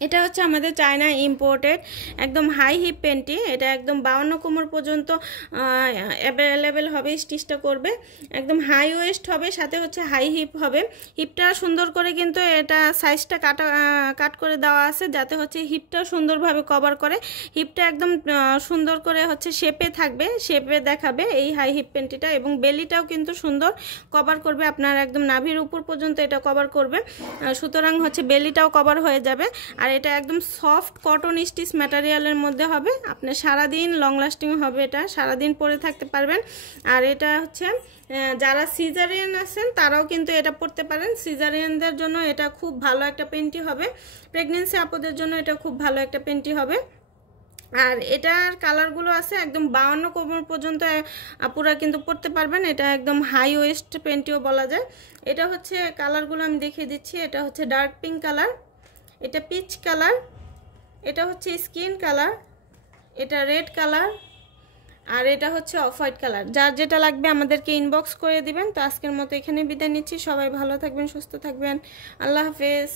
এটা হচ্ছে আমাদের চায়না ইম্পোর্টেড একদম হাই হিপ প্যান্টটি। এটা একদম 52 কোমর পর্যন্ত অ্যাভেলেবেল হবে, স্টিচটা করবে একদম হাই ওয়েস্ট হবে, সাথে হচ্ছে হাই হিপ হবে। হিপটা সুন্দর করে কিন্তু এটা সাইজটা কাট করে দেওয়া আছে, যাতে হচ্ছে হিপটা সুন্দরভাবে কভার করে। হিপটা একদম সুন্দর করে হচ্ছে শেপে থাকবে, শেপে দেখাবে এই হাই হিপ প্যান্টটিটা। এবং বেলিটাও কিন্তু সুন্দর কভার করবে, আপনার একদম নাভির উপর পর্যন্ত এটা কভার করবে, সুতরাং হচ্ছে বেলিটাও কভার হয়ে যাবে। আর এটা একদম সফট কটন স্টিচ ম্যাটেরিয়ালের মধ্যে হবে, আপনার সারাদিন লং লাস্টিং হবে, এটা সারাদিন পরে থাকতে পারবেন। আর এটা হচ্ছে যারা সিজারিয়ান আছেন তারাও কিন্তু এটা পরতে পারেন, সিজারিয়ানদের জন্য এটা খুব ভালো একটা প্যান্টি হবে, প্রেগনেন্সি আপুদের জন্য এটা খুব ভালো একটা প্যান্টি হবে। আর এটার কালারগুলো আছে একদম 52 কোমর পর্যন্ত আপুরা কিন্তু পরতে পারবেন। এটা একদম হাই ওয়েস্ট প্যান্টিও বলা যায়। এটা হচ্ছে কালারগুলো আমি দেখিয়ে দিচ্ছি। এটা হচ্ছে ডার্ক পিঙ্ক কালার, এটা পিচ কালার, এটা হচ্ছে স্কিন কালার, এটা রেড কালার, আর এটা হচ্ছে অফ হোয়াইট কালার। যার যেটা লাগবে আমাদেরকে ইনবক্স করে দিবেন। তো আজকের মতো এখানে বিদায় নিচ্ছি। সবাই ভালো থাকবেন, সুস্থ থাকবেন। আল্লাহ হাফেজ।